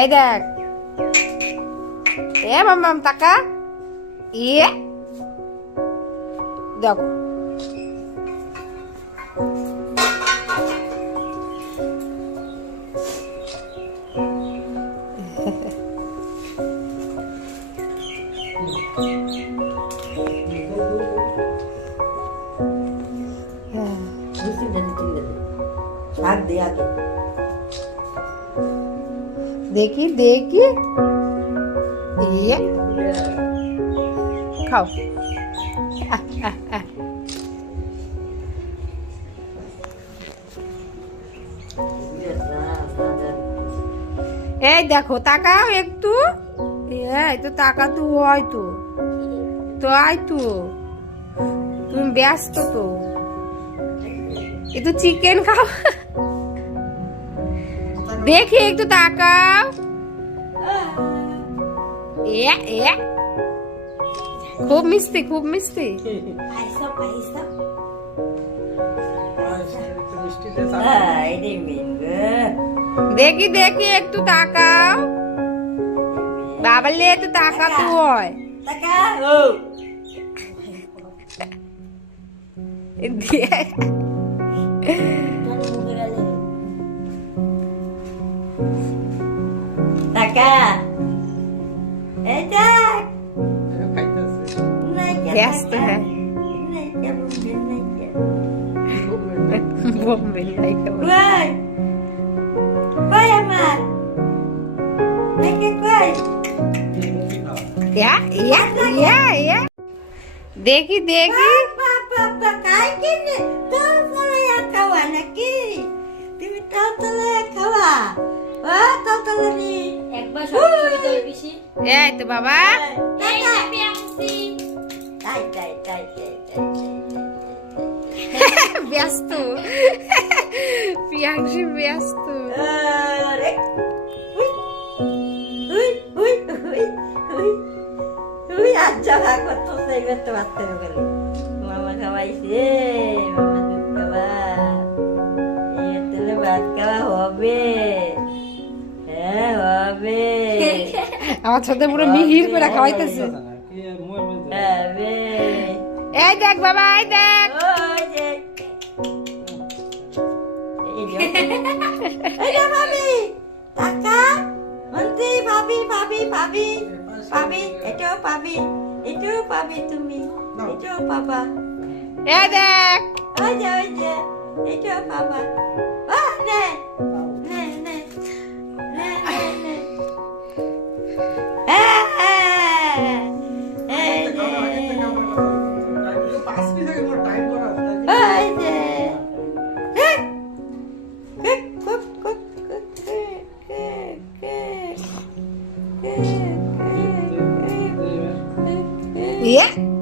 এই দেখ, এ মাম্মাম তাকা, ইয়ে দেখো। দেখি দেখি, ইয়ে খাও। এই দেখো, তাকাও একটু। এই তো তাকা, তো হয় তো, আয় তো, তুমি ব্যস্ত তো। একটু চিকেন খাও, দেখি একটু তাকাও। খুব মিষ্টি, খুব মিষ্টি। দেখি দেখি একটু তাকাও, বাবালে একটু তাকাতে হয়। ব্যস্ত হ্যাঁ, দেখি দেখি। তুমি খাওয়া এই তো বাবা, ব্যস্ত প্রিয়াংশী, ব্যস্ত। মামা খাওয়াইছে, মামা দুধ খাওয়া, ভাত খাওয়া হবে। হ্যাঁ হবে, আমার সাথে পুরো মিহির করে খাওয়াইতেছে। এই দেখ বাবা, এই দেখ, ভাবি টাকা মন্ত্রী, ভাবি ভাবি ভাবি ভাবি, এটাও পাবি, এটাও পাবি, তুমি এটাও পাবা। এই দেখ, ওই যে এটাও পাবা। নে নে নে নে নে, yeah.